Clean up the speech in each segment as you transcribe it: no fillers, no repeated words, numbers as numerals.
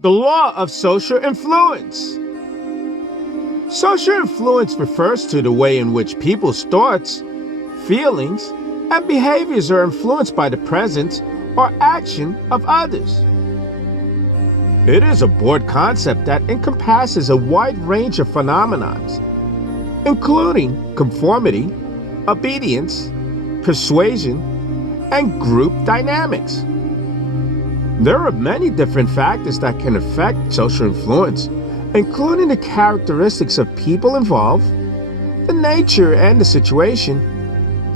The law of social influence. Social influence refers to the way in which people's thoughts, feelings, and behaviors are influenced by the presence or action of others. It is a broad concept that encompasses a wide range of phenomena, including conformity, obedience, persuasion, and group dynamics. There are many different factors that can affect social influence, including the characteristics of people involved, the nature and the situation,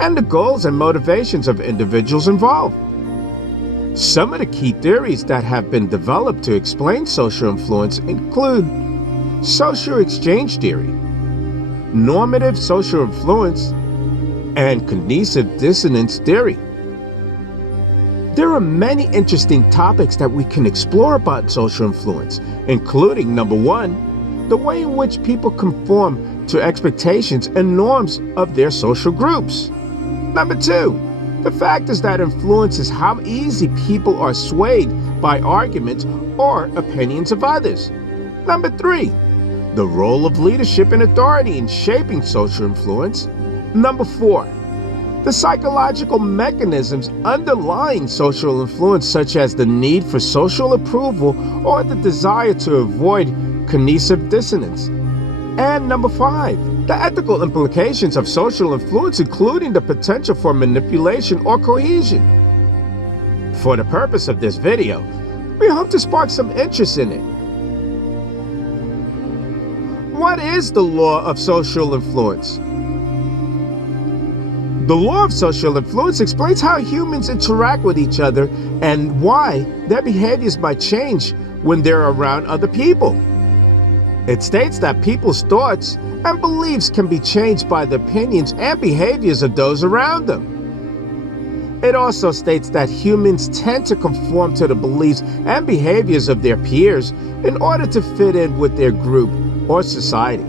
and the goals and motivations of individuals involved. Some of the key theories that have been developed to explain social influence include social exchange theory, normative social influence, and cognitive dissonance theory. There are many interesting topics that we can explore about social influence, including number one, the way in which people conform to expectations and norms of their social groups. Number two, the factors that influences how easy people are swayed by arguments or opinions of others. Number three, the role of leadership and authority in shaping social influence. Number four, the psychological mechanisms underlying social influence, such as the need for social approval or the desire to avoid cognitive dissonance. And number five, the ethical implications of social influence, including the potential for manipulation or cohesion. For the purpose of this video, we hope to spark some interest in it. What is the law of social influence? The law of social influence explains how humans interact with each other and why their behaviors might change when they're around other people. It states that people's thoughts and beliefs can be changed by the opinions and behaviors of those around them. It also states that humans tend to conform to the beliefs and behaviors of their peers in order to fit in with their group or society.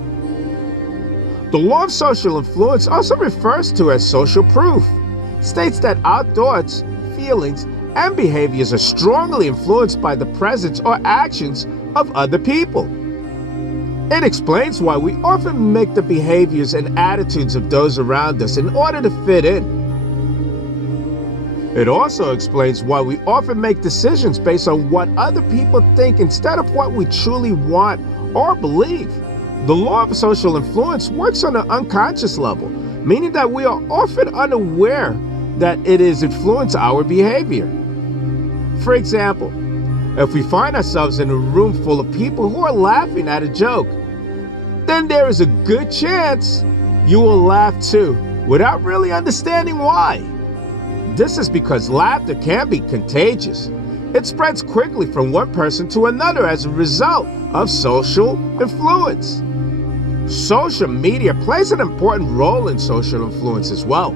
The law of social influence, also refers to as social proof, states that our thoughts, feelings, and behaviors are strongly influenced by the presence or actions of other people. It explains why we often make the behaviors and attitudes of those around us in order to fit in. It also explains why we often make decisions based on what other people think instead of what we truly want or believe. The law of social influence works on an unconscious level, meaning that we are often unaware that it is influencing our behavior. For example, if we find ourselves in a room full of people who are laughing at a joke, then there is a good chance you will laugh too, without really understanding why. This is because laughter can be contagious. It spreads quickly from one person to another as a result of social influence. Social media plays an important role in social influence as well.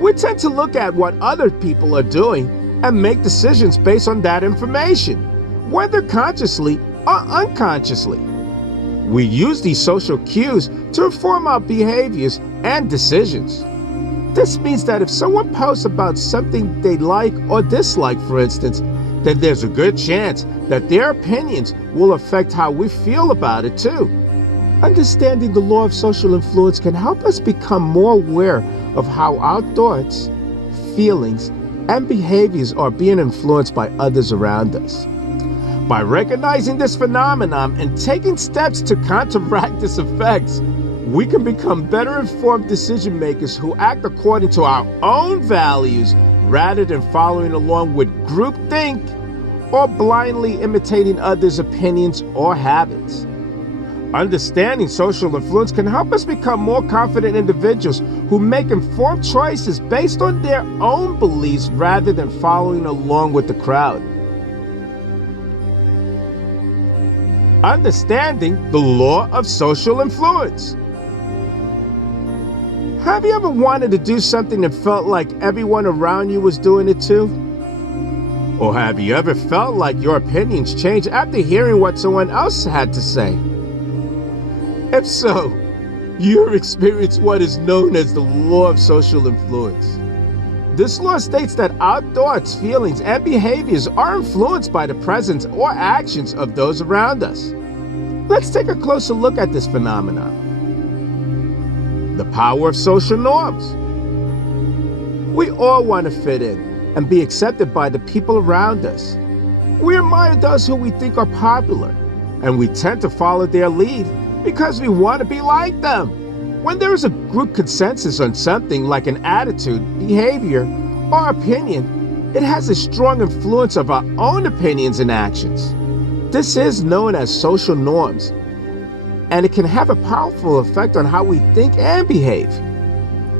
We tend to look at what other people are doing and make decisions based on that information, whether consciously or unconsciously. We use these social cues to inform our behaviors and decisions. This means that if someone posts about something they like or dislike, for instance, then there's a good chance that their opinions will affect how we feel about it too. Understanding the law of social influence can help us become more aware of how our thoughts, feelings, and behaviors are being influenced by others around us. By recognizing this phenomenon and taking steps to counteract its effects, we can become better informed decision makers who act according to our own values rather than following along with groupthink or blindly imitating others' opinions or habits. Understanding social influence can help us become more confident individuals who make informed choices based on their own beliefs rather than following along with the crowd. Understanding the law of social influence. Have you ever wanted to do something and felt like everyone around you was doing it too? Or have you ever felt like your opinions changed after hearing what someone else had to say? If so, you've experienced what is known as the law of social influence. This law states that our thoughts, feelings, and behaviors are influenced by the presence or actions of those around us. Let's take a closer look at this phenomenon. The power of social norms. We all want to fit in and be accepted by the people around us. We admire those who we think are popular, and we tend to follow their lead because we want to be like them. When there is a group consensus on something like an attitude, behavior, or opinion, it has a strong influence of our own opinions and actions. This is known as social norms, and it can have a powerful effect on how we think and behave.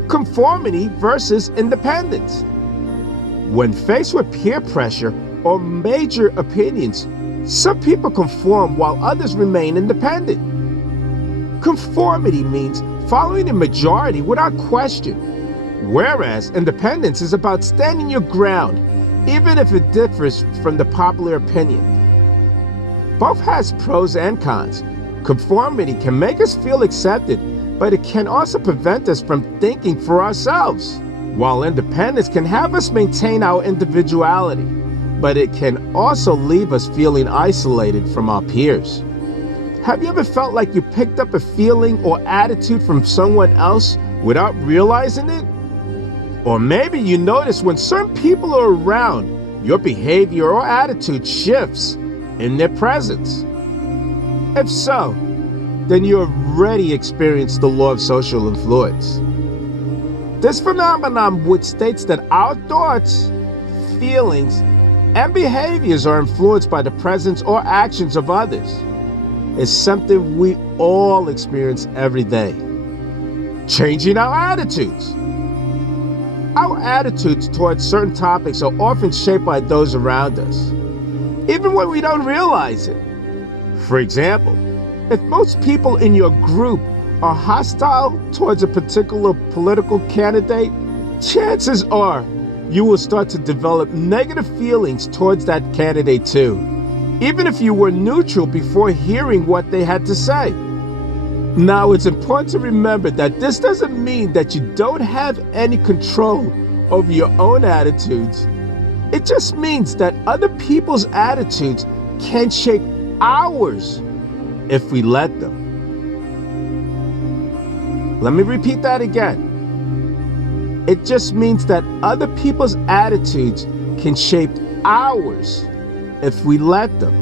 Conformity versus independence. When faced with peer pressure or major opinions, some people conform while others remain independent. Conformity means following the majority without question, whereas independence is about standing your ground, even if it differs from the popular opinion. Both has pros and cons. Conformity can make us feel accepted, but it can also prevent us from thinking for ourselves, while independence can have us maintain our individuality, but it can also leave us feeling isolated from our peers. Have you ever felt like you picked up a feeling or attitude from someone else without realizing it? Or maybe you notice when certain people are around, your behavior or attitude shifts in their presence. If so, then you already experienced the law of social influence. This phenomenon, which states that our thoughts, feelings, and behaviors are influenced by the presence or actions of others, is something we all experience every day. Changing our attitudes. Our attitudes towards certain topics are often shaped by those around us, even when we don't realize it. For example, if most people in your group are hostile towards a particular political candidate, chances are you will start to develop negative feelings towards that candidate too, even if you were neutral before hearing what they had to say. Now, it's important to remember that this doesn't mean that you don't have any control over your own attitudes. It just means that other people's attitudes can shape ours if we let them. Let me repeat that again. It just means that other people's attitudes can shape ours if we let them.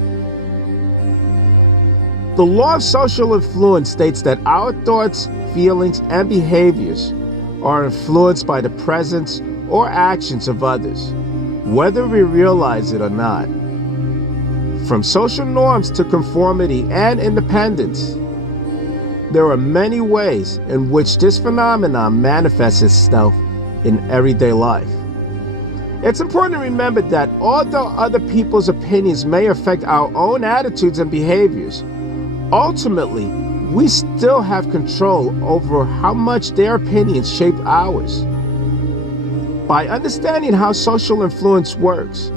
The law of social influence states that our thoughts, feelings, and behaviors are influenced by the presence or actions of others, whether we realize it or not. From social norms to conformity and independence, there are many ways in which this phenomenon manifests itself in everyday life. It's important to remember that although other people's opinions may affect our own attitudes and behaviors, ultimately, we still have control over how much their opinions shape ours. By understanding how social influence works,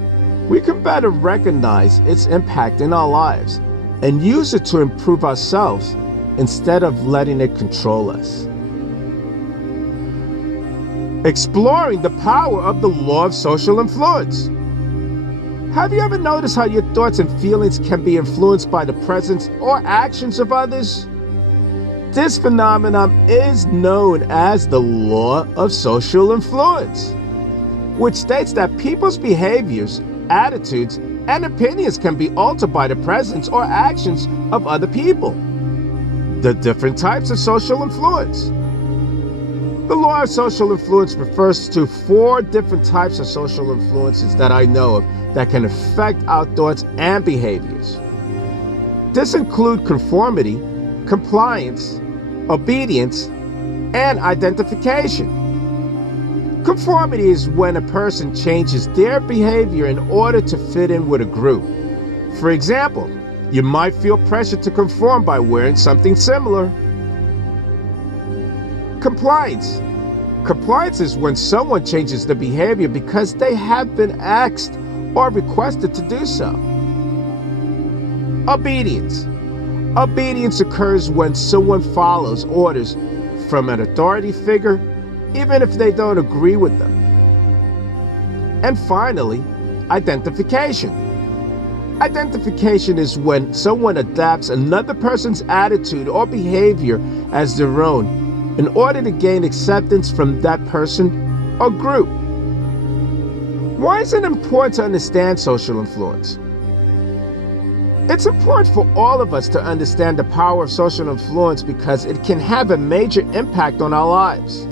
we can better recognize its impact in our lives and use it to improve ourselves instead of letting it control us. Exploring the power of the law of social influence. Have you ever noticed how your thoughts and feelings can be influenced by the presence or actions of others? This phenomenon is known as the law of social influence, which states that people's behaviors, attitudes, and opinions can be altered by the presence or actions of other people. The different types of social influence. The law of social influence refers to 4 different types of social influences that I know of that can affect our thoughts and behaviors. This includes conformity, compliance, obedience, and identification. Conformity is when a person changes their behavior in order to fit in with a group. For example, you might feel pressure to conform by wearing something similar. Compliance. Compliance is when someone changes their behavior because they have been asked or requested to do so. Obedience. Obedience occurs when someone follows orders from an authority figure, even if they don't agree with them. And finally, identification. Identification is when someone adapts another person's attitude or behavior as their own in order to gain acceptance from that person or group. Why is it important to understand social influence? It's important for all of us to understand the power of social influence because it can have a major impact on our lives.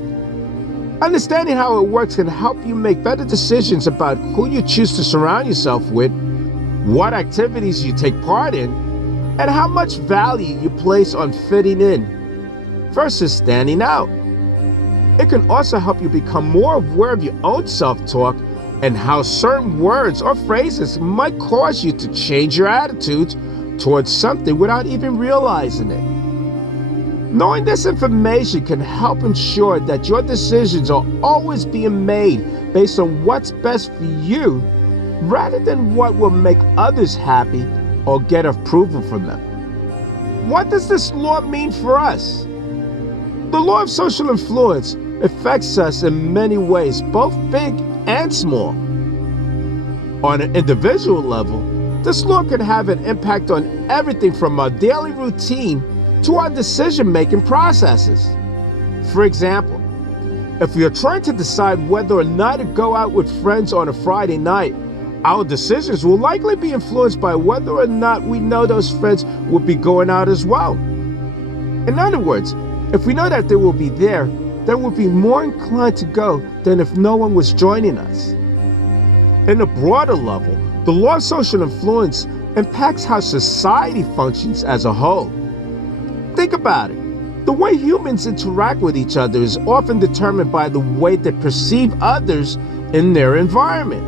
Understanding how it works can help you make better decisions about who you choose to surround yourself with, what activities you take part in, and how much value you place on fitting in versus standing out. It can also help you become more aware of your own self-talk and how certain words or phrases might cause you to change your attitudes towards something without even realizing it. Knowing this information can help ensure that your decisions are always being made based on what's best for you rather than what will make others happy or get approval from them. What does this law mean for us? The law of social influence affects us in many ways, both big and small. On an individual level, this law can have an impact on everything from our daily routine to our decision-making processes. For example, if we are trying to decide whether or not to go out with friends on a Friday night, our decisions will likely be influenced by whether or not we know those friends will be going out as well. In other words, if we know that they will be there, then we'll be more inclined to go than if no one was joining us. In a broader level, the law of social influence impacts how society functions as a whole. Think about it. The way humans interact with each other is often determined by the way they perceive others in their environment.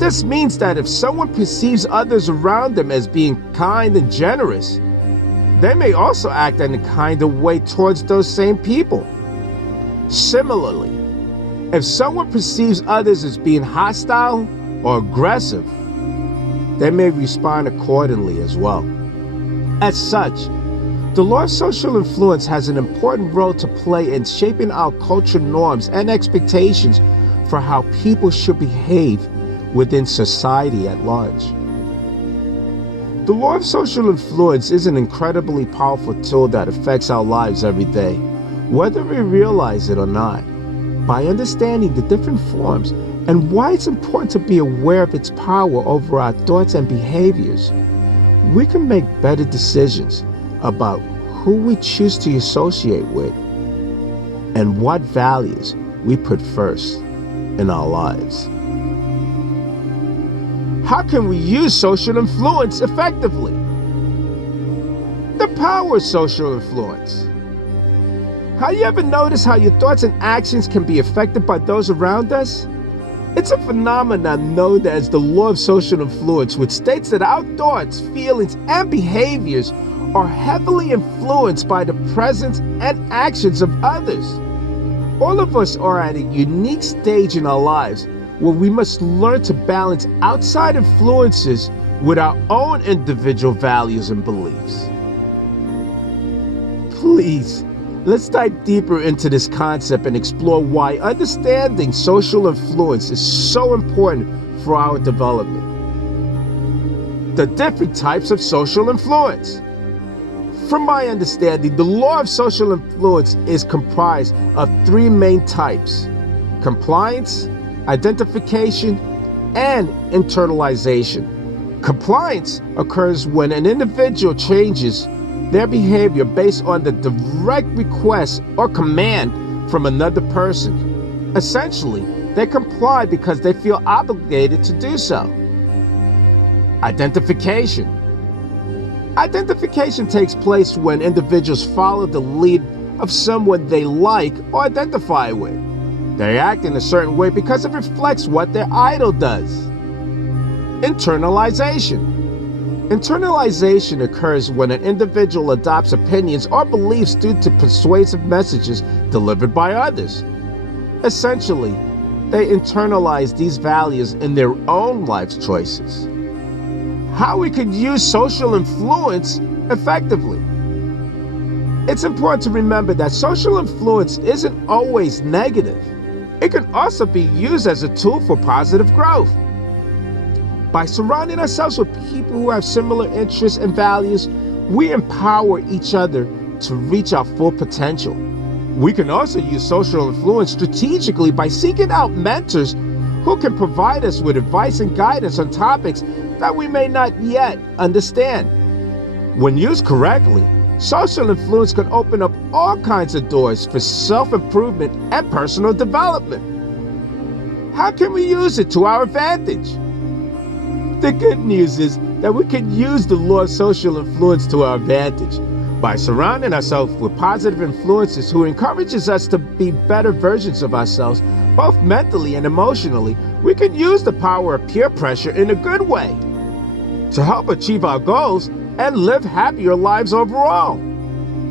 This means that if someone perceives others around them as being kind and generous, they may also act in a kind of way towards those same people. Similarly, if someone perceives others as being hostile or aggressive, they may respond accordingly as well. As such, the law of social influence has an important role to play in shaping our culture norms and expectations for how people should behave within society at large. The law of social influence is an incredibly powerful tool that affects our lives every day, whether we realize it or not. By understanding the different forms and why it's important to be aware of its power over our thoughts and behaviors, we can make better decisions about who we choose to associate with and what values we put first in our lives. How can we use social influence effectively? The power of social influence. Have you ever noticed how your thoughts and actions can be affected by those around us? It's a phenomenon known as the law of social influence, which states that our thoughts, feelings, and behaviors are heavily influenced by the presence and actions of others. All of us are at a unique stage in our lives where we must learn to balance outside influences with our own individual values and beliefs. Please, let's dive deeper into this concept and explore why understanding social influence is so important for our development. The different types of social influence. From my understanding, the law of social influence is comprised of three main types: compliance, identification, and internalization. Compliance occurs when an individual changes their behavior based on the direct request or command from another person. Essentially, they comply because they feel obligated to do so. Identification. Identification takes place when individuals follow the lead of someone they like or identify with. They act in a certain way because it reflects what their idol does. Internalization. Internalization occurs when an individual adopts opinions or beliefs due to persuasive messages delivered by others. Essentially, they internalize these values in their own life choices. How we can use social influence effectively. It's important to remember that social influence isn't always negative. It can also be used as a tool for positive growth. By surrounding ourselves with people who have similar interests and values, we empower each other to reach our full potential. We can also use social influence strategically by seeking out mentors who can provide us with advice and guidance on topics that we may not yet understand. When used correctly, social influence can open up all kinds of doors for self-improvement and personal development. How can we use it to our advantage? The good news is that we can use the law of social influence to our advantage. By surrounding ourselves with positive influences who encourages us to be better versions of ourselves, both mentally and emotionally, we can use the power of peer pressure in a good way to help achieve our goals and live happier lives overall.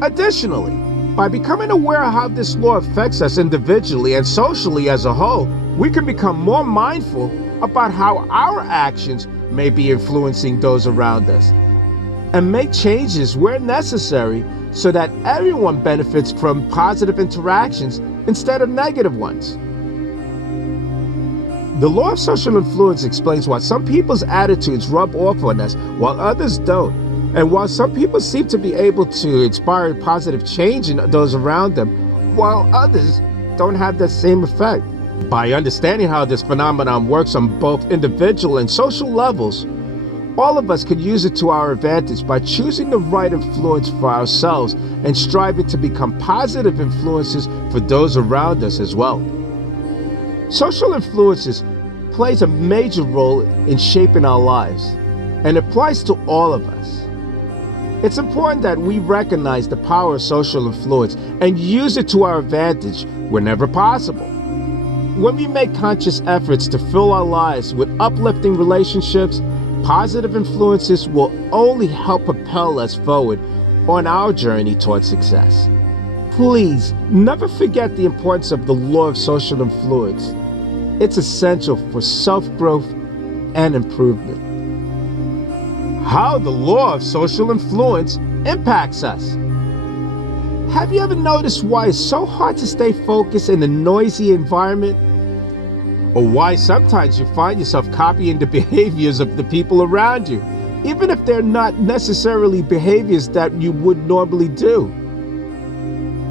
Additionally, by becoming aware of how this law affects us individually and socially as a whole, we can become more mindful about how our actions may be influencing those around us and make changes where necessary so that everyone benefits from positive interactions instead of negative ones. The law of social influence explains why some people's attitudes rub off on us while others don't, and while some people seem to be able to inspire positive change in those around them, while others don't have that same effect. By understanding how this phenomenon works on both individual and social levels, all of us can use it to our advantage by choosing the right influence for ourselves and striving to become positive influences for those around us as well. Social influences plays a major role in shaping our lives and applies to all of us. It's important that we recognize the power of social influence and use it to our advantage whenever possible. When we make conscious efforts to fill our lives with uplifting relationships, positive influences will only help propel us forward on our journey towards success. Please never forget the importance of the law of social influence. It's essential for self-growth and improvement. How the law of social influence impacts us. Have you ever noticed why it's so hard to stay focused in a noisy environment? Or why sometimes you find yourself copying the behaviors of the people around you, even if they're not necessarily behaviors that you would normally do?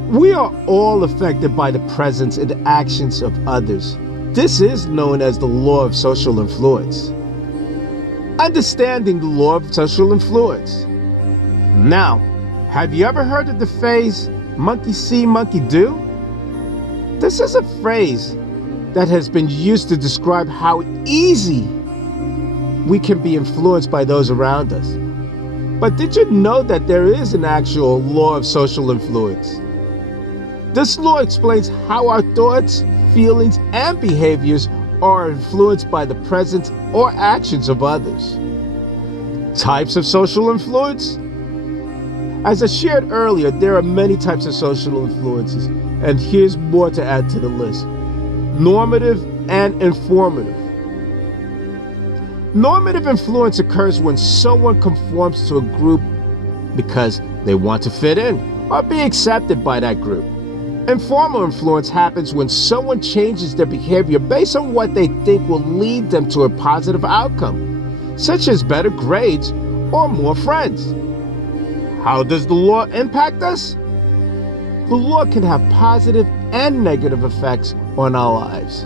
We are all affected by the presence and actions of others. This is known as the law of social influence. Understanding the law of social influence. Now, have you ever heard of the phrase, monkey see, monkey do? This is a phrase that has been used to describe how easy we can be influenced by those around us. But did you know that there is an actual law of social influence? This law explains how our thoughts, feelings, and behaviors are influenced by the presence or actions of others. Types of social influence? As I shared earlier, there are many types of social influences, and here's more to add to the list. Normative and informative. Normative influence occurs when someone conforms to a group because they want to fit in or be accepted by that group. Informal influence happens when someone changes their behavior based on what they think will lead them to a positive outcome, such as better grades or more friends. How does the law impact us? The law can have positive and negative effects on our lives.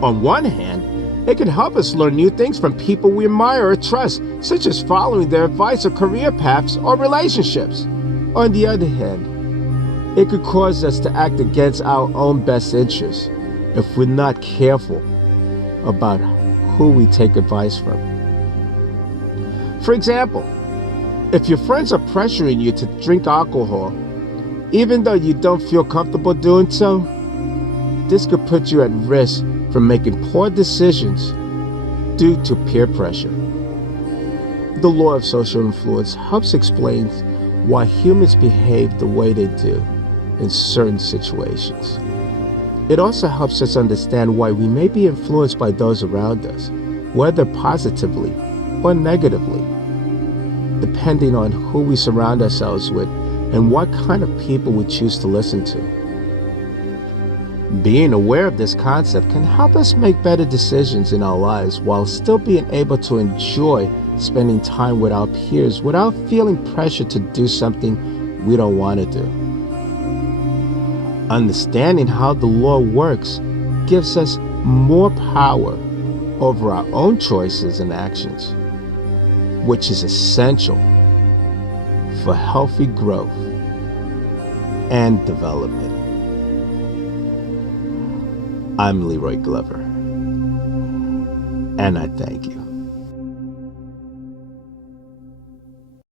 On one hand, it can help us learn new things from people we admire or trust, such as following their advice or career paths or relationships. On the other hand, it could cause us to act against our own best interests if we're not careful about who we take advice from. For example, if your friends are pressuring you to drink alcohol, even though you don't feel comfortable doing so, this could put you at risk from making poor decisions due to peer pressure. The law of social influence helps explain why humans behave the way they do in certain situations. It also helps us understand why we may be influenced by those around us, whether positively or negatively, depending on who we surround ourselves with and what kind of people we choose to listen to. Being aware of this concept can help us make better decisions in our lives while still being able to enjoy spending time with our peers without feeling pressure to do something we don't want to do. Understanding how the law works gives us more power over our own choices and actions, which is essential for healthy growth and development. I'm Leroy Glover, and I thank you.